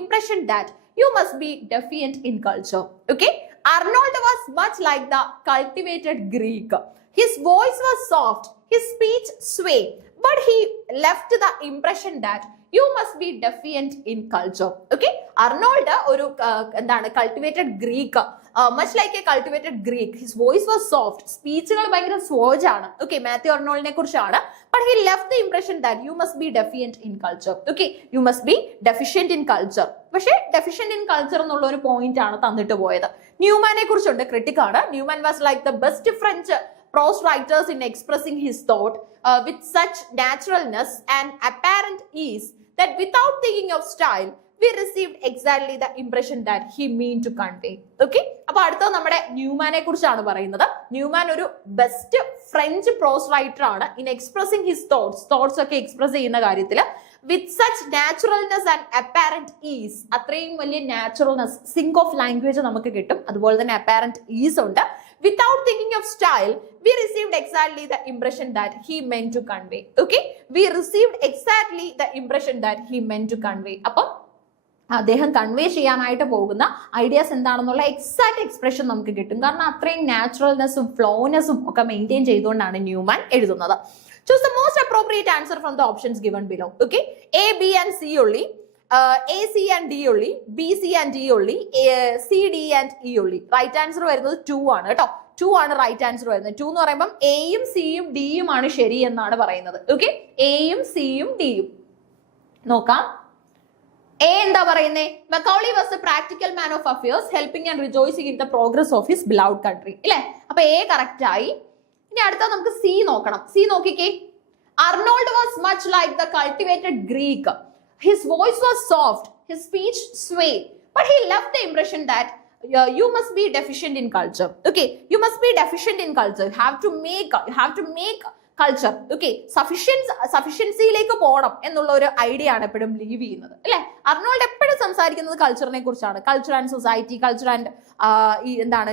impression that you must be defiant in culture. Okay, Arnold was much like the cultivated Greek. His voice was soft, his speech swayed, but he left the impression that you must be defiant in culture. Okay, Arnold ഒരു എന്താണ്, cultivated Greek, much like a cultivated Greek. His voice was soft, സ്പീച്ചുകൾ ഭയങ്കര സ്വേജ് ആണ്. Okay, Matthew അർണോൾഡിനെ കുറിച്ചാണ്. But he left the impression that you must be defiant in culture. Okay, you must be deficient in culture. പക്ഷേ deficient in culture എന്നുള്ള ഒരു point ആണ് തന്നിട്ട് പോയത്. ന്യൂമാനെ കുറിച്ചുണ്ട്, ക്രിട്ടിക് ആണ്. Newman was like the best French prose writers in expressing his thought with such naturalness and apparent ease that without thinking of style we received exactly the impression that he meant to convey. Okay, അപ്പോൾ അടുത്ത നമ്മുടെ ന്യൂമാനെ കുറിച്ചാണ് പറയുന്നത്. Newman ഒരു best French prose writer ആണ്. In expressing his thoughts ഒക്കെ express ചെയ്യുന്ന കാര്യത്തിൽ with such naturalness and apparent ease, അത്രയും വലിയ നാച്ചുറൽനെസ്, സിങ്ക് ഓഫ് ലാംഗ്വേജ് നമുക്ക് കിട്ടും. അതുപോലെ തന്നെ അപ്പാരന്റ് ഈസ് ഉണ്ട്. Without thinking of style, we received exactly the impression that he meant to convey. Okay, we received exactly the impression that he meant to convey. അപ്പം അദ്ദേഹം convey ചെയ്യാനായിട്ട് പോകുന്ന ideas എന്താണെന്നുള്ള എക്സാക്ട് എക്സ്പ്രഷൻ നമുക്ക് കിട്ടും. കാരണം അത്രയും നാച്ചുറൽനെസ്സും ഫ്ലോനെസ്സും ഒക്കെ മെയിൻറ്റെയിൻ ചെയ്തുകൊണ്ടാണ് ന്യൂമാൻ എഴുതുന്നത്. Choose the most appropriate answer from the options given below. Okay, A, B and C only, A, C and D only, B, C and D only, C, D and E only. Right answer വരുന്നത് 2 ആണ് കേട്ടോ. 2 ആണ് right answer വരുന്നത്. 2 എന്ന് പറയുമ്പോൾ എയും സിയും ഡിയും ആണ് ശരി എന്നാണ് പറയുന്നത്. ഓക്കെ, എയും സിയും ഡിയും നോക്കാം. എ എന്താ പറയുന്നേ? Macaulay was the practical man of affairs, helping and rejoicing in the progress of his beloved country. ഇല്ലേ, അപ്പൊ എ കറക്റ്റ് ആയി. ഇനി അടുത്ത നമുക്ക് സി നോക്കണം. സി നോക്കിക്കേ. Arnold was much like the cultivated Greek. His voice was soft, his speech swayed, but he left the impression that you must be deficient in culture. Okay, you must be deficient in culture. You have to make culture. Okay, സഫിഷ്യൻസിയിലേക്ക് പോകണം എന്നുള്ള ഒരു idea ആണ് എപ്പോഴും leave ചെയ്യുന്നത് അല്ലെ. Arnold എപ്പോഴും സംസാരിക്കുന്നത് കൾച്ചറിനെ കുറിച്ചാണ്. Culture and society, culture and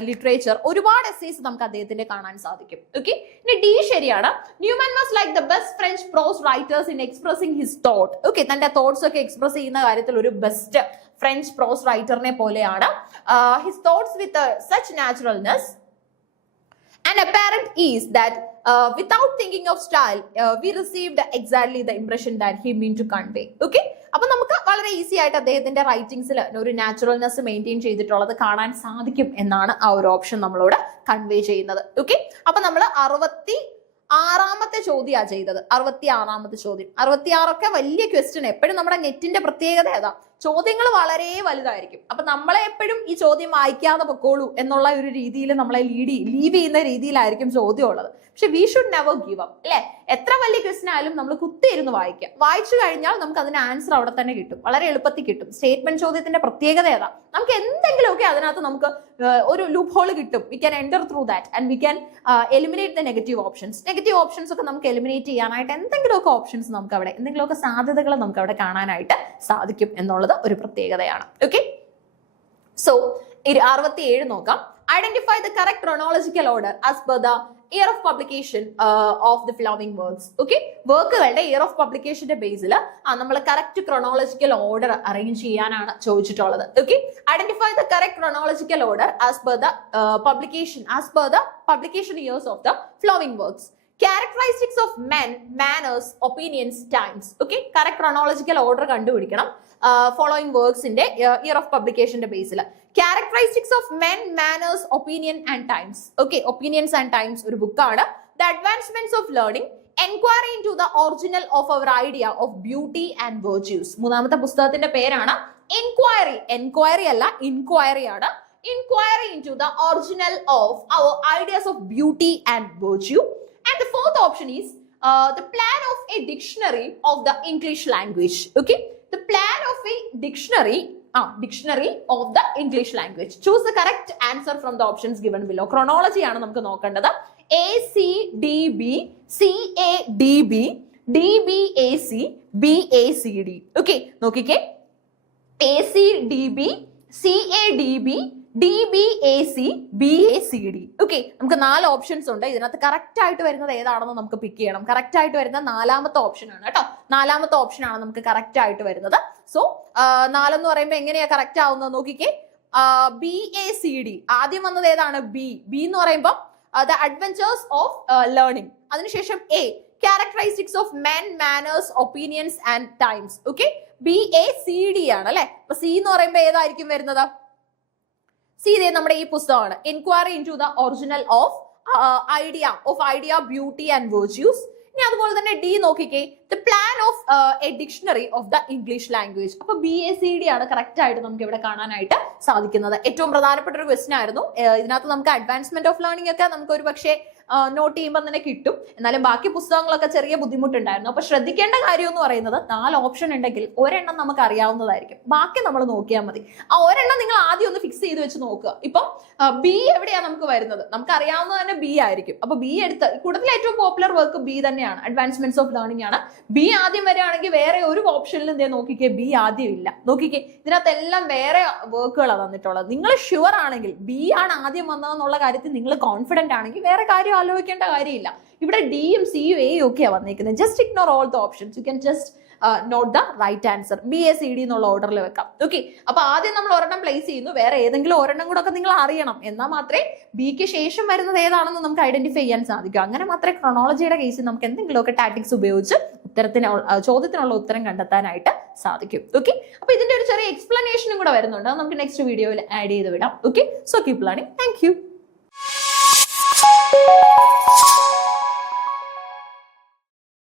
literature, ഒരുപാട് എസ്സേസ് നമുക്ക് അദ്ദേഹത്തിന്റെ കാണാൻ സാധിക്കും. ഓക്കെ, ഇനി ഡി ശരിയാണ്. Newman was like the best French prose writers in expressing his thought. Okay, തന്റെ തോട്ട്സ് ഒക്കെ എക്സ്പ്രസ് ചെയ്യുന്ന കാര്യത്തിൽ ഒരു ബെസ്റ്റ് ഫ്രഞ്ച് പ്രോസ് റൈറ്ററിനെ പോലെയാണ്. His thoughts with such naturalness and apparent is that without thinking of style we received exactly the impression that he mean to convey. Okay, അപ്പൊ നമുക്ക് വളരെ ഈസി ആയിട്ട് അദ്ദേഹത്തിന്റെ റൈറ്റിംഗ്സിൽ ഒരു നാച്ചുറൽനെസ് മെയിൻറ്റെയിൻ ചെയ്തിട്ടുള്ളത് കാണാൻ സാധിക്കും എന്നാണ് ആ ഒരു ഓപ്ഷൻ നമ്മളോട് കൺവേ ചെയ്യുന്നത്. ഓക്കെ, അപ്പൊ നമ്മൾ 66ാമത്തെ ചോദ്യമാണ് ചെയ്തത്. 66ാമത്തെ ചോദ്യം. 66ഒക്കെ വലിയ ക്വസ്റ്റ്യൻ. എപ്പോഴും നമ്മുടെ നെറ്റിന്റെ പ്രത്യേകത ഏതാ? ചോദ്യങ്ങൾ വളരെ വലുതായിരിക്കും. അപ്പൊ നമ്മളെ എപ്പോഴും ഈ ചോദ്യം വായിക്കാതെ പൊക്കോളൂ എന്നുള്ള ഒരു രീതിയിൽ നമ്മളെ ലീവ് ചെയ്യുന്ന രീതിയിലായിരിക്കും ചോദ്യം ഉള്ളത്. പക്ഷെ we should never give up അല്ലെ. എത്ര വലിയ ക്വസ്റ്റ്യൻ ആയാലും നമ്മൾ കുത്തിയിരുന്ന് വായിക്കുക. വായിച്ചു കഴിഞ്ഞാൽ നമുക്ക് അതിന് ആൻസർ അവിടെ തന്നെ കിട്ടും, വളരെ എളുപ്പത്തിൽ കിട്ടും. സ്റ്റേറ്റ്മെന്റ് ചോദ്യത്തിന്റെ പ്രത്യേകത ഏതാ? നമുക്ക് എന്തെങ്കിലുമൊക്കെ അതിനകത്ത് നമുക്ക് ഒരു ലൂപ്പ് ഹോൾ കിട്ടും. We can enter through that and we can eliminate the negative options. Negative options ഒക്കെ നമുക്ക് എലിമിനേറ്റ് ചെയ്യാനായിട്ട് എന്തെങ്കിലുമൊക്കെ ഓപ്ഷൻസ് നമുക്ക് അവിടെ, എന്തെങ്കിലുമൊക്കെ സാധ്യതകൾ നമുക്ക് അവിടെ കാണാനായിട്ട് സാധിക്കും എന്നുള്ളത് ഒരു പ്രത്യേകതയാണ്. ഓക്കെ, സോ 67 നോക്കാം. Identify the correct chronological order as per the year of publication of the following works. Okay, വർക്കുകളുടെ ഇയർ ഓഫ് പബ്ലിക്കേഷന്റെ ബേസിൽ നമ്മൾ കറക്റ്റ് ക്രോണോളജിക്കൽ ഓർഡർ അറേഞ്ച് ചെയ്യാനാണ് ചോദിച്ചിട്ടുള്ളത്. Okay, identify the correct chronological order as per the publication years of the following works. Characteristics of men, manners, opinions, times. Okay, correct chronological order കണ്ടുപിടിക്കണം following works in the year of publication ന്റെ ബേസിൽ. Characteristics of men, manners, opinion and times. Okay, opinions and times ഒരു ബുക്കാണ്. The advancements of learning, enquiry into the original of our idea of beauty and virtues. മൂന്നാമത്തെ പുസ്തകത്തിന്റെ പേരാണ് enquiry അല്ല, inquiry ആണ്. Inquiry into the original of our ideas of beauty and virtue. And the fourth option is the plan of a dictionary of the English language. Okay, the plan of a dictionary of the English language. Choose the correct answer from the options given below. Chronology ആണ് നമുക്ക് നോക്കേണ്ടത്. ACDB, CADB, DBAC, BACD. Okay, നോക്കിക്കേ. ACDB, CADB, DBAC, BACD. Okay, നമുക്ക് 4 options ഉണ്ട്. ഇതിനകത്ത് correct ആയിട്ട് വരുന്നത് ഏതാണെന്ന് നമുക്ക് പിക്ക് ചെയ്യണം. കറക്റ്റ് ആയിട്ട് വരുന്ന 4ാമത്തെ ഓപ്ഷൻ ആണ് കേട്ടോ. 4ാമത്തെ ഓപ്ഷൻ ആണ് നമുക്ക് കറക്റ്റ് ആയിട്ട് വരുന്നത്. സോ 4 എന്ന് പറയുമ്പോൾ എങ്ങനെയാ കറക്റ്റ് ആവുന്നത് നോക്കിക്കേ. BACD ആദ്യം വന്നത് ഏതാണ്? ബി എന്ന് പറയുമ്പോൾ ദ അഡ്വെഞ്ചേഴ്സ് ഓഫ് ലേണിംഗ്. അതിനുശേഷം A, characteristics of men, manners, opinions and times. Okay, BACD ആണ് അല്ലെ. അപ്പൊ സി എന്ന് പറയുമ്പോൾ ഏതായിരിക്കും വരുന്നത്? സി ഇതേ നമ്മുടെ ഈ പുസ്തകമാണ്. Enquiry into the original of idea, beauty and virtues. ഇനി അതുപോലെ തന്നെ ഡി നോക്കിക്കേ, the plan of a dictionary of the English language. അപ്പൊ BACD ആണ് കറക്റ്റ് ആയിട്ട് നമുക്ക് ഇവിടെ കാണാനായിട്ട് സാധിക്കുന്നത്. ഏറ്റവും പ്രധാനപ്പെട്ട ഒരു ക്വസ്റ്റ്യൻ ആയിരുന്നു. ഇതിനകത്ത് നമുക്ക് അഡ്വാൻസ്മെന്റ് ഓഫ് ലേണിംഗ് ഒക്കെ നമുക്ക് ഒരു പക്ഷേ നോട്ട് ചെയ്യുമ്പോൾ തന്നെ കിട്ടും. എന്നാലും ബാക്കി പുസ്തകങ്ങളൊക്കെ ചെറിയ ബുദ്ധിമുട്ടുണ്ടായിരുന്നു. അപ്പൊ ശ്രദ്ധിക്കേണ്ട കാര്യം എന്ന് പറയുന്നത് 4 ഓപ്ഷൻ ഉണ്ടെങ്കിൽ ഒരെണ്ണം നമുക്ക് അറിയാവുന്നതായിരിക്കും, ബാക്കി നമ്മൾ നോക്കിയാൽ മതി. ആ ഒരെണ്ണം നിങ്ങൾ ആദ്യം ഒന്ന് ഫിക്സ് ചെയ്ത് വെച്ച് നോക്കുക. ഇപ്പം ബി എവിടെയാണ് നമുക്ക് വരുന്നത്? നമുക്ക് അറിയാവുന്നത് തന്നെ ബി ആയിരിക്കും. അപ്പൊ ബി എടുത്ത് കൂടുതൽ ഏറ്റവും പോപ്പുലർ വർക്ക് ബി തന്നെയാണ്, അഡ്വാൻസ്മെന്റ്സ് ഓഫ് ലേണിംഗ് ആണ്. ബി ആദ്യം വരികയാണെങ്കിൽ വേറെ ഒരു ഓപ്ഷനിലും എന്തേ നോക്കിക്കേ, ബി ആദ്യം ഇല്ല. നോക്കിക്കേ, ഇതിനകത്ത് എല്ലാം വേറെ വർക്കുകളാണ് വന്നിട്ടുള്ളത്. നിങ്ങൾ ഷുവർ ആണെങ്കിൽ ബി ആണ് ആദ്യം വന്നതെന്നുള്ള കാര്യത്തിൽ നിങ്ങൾ കോൺഫിഡന്റ് ആണെങ്കിൽ വേറെ കാര്യം ആലോചിക്കേണ്ട കാര്യമില്ല. ഇവിടെ ഡിയും സിയും എയും ഒക്കെയാണ് വന്നിരിക്കുന്നത്. Just ignore all the options. You can just note the right answer. BACD എന്നുള്ള ഓർഡറിൽ വെക്കാം. ഓക്കെ, അപ്പൊ ആദ്യം നമ്മൾ ഒരെണ്ണം പ്ലേസ് ചെയ്യുന്നു, വേറെ ഏതെങ്കിലും ഒരെണ്ണം കൂടെ ഒക്കെ നിങ്ങൾ അറിയണം. എന്നാൽ മാത്രമേ ബിക്ക് ശേഷം വരുന്നത് ഏതാണെന്ന് നമുക്ക് ഐഡന്റിഫൈ ചെയ്യാൻ സാധിക്കും. അങ്ങനെ മാത്രമേ ക്രോണോളജിയുടെ കേസിൽ നമുക്ക് എന്തെങ്കിലുമൊക്കെ ടാക്ടിക്സ് ഉപയോഗിച്ച് ചോദ്യത്തിനുള്ള ഉത്തരം കണ്ടെത്താനായിട്ട് സാധിക്കും. ഓക്കെ, അപ്പൊ ഇതിന്റെ ഒരു ചെറിയ എക്സ്പ്ലനേഷനും കൂടെ വരുന്നുണ്ട്. നമുക്ക് നെക്സ്റ്റ് വീഡിയോയിൽ ആഡ് ചെയ്ത് വിടാം. Okay, so keep learning. Thank you.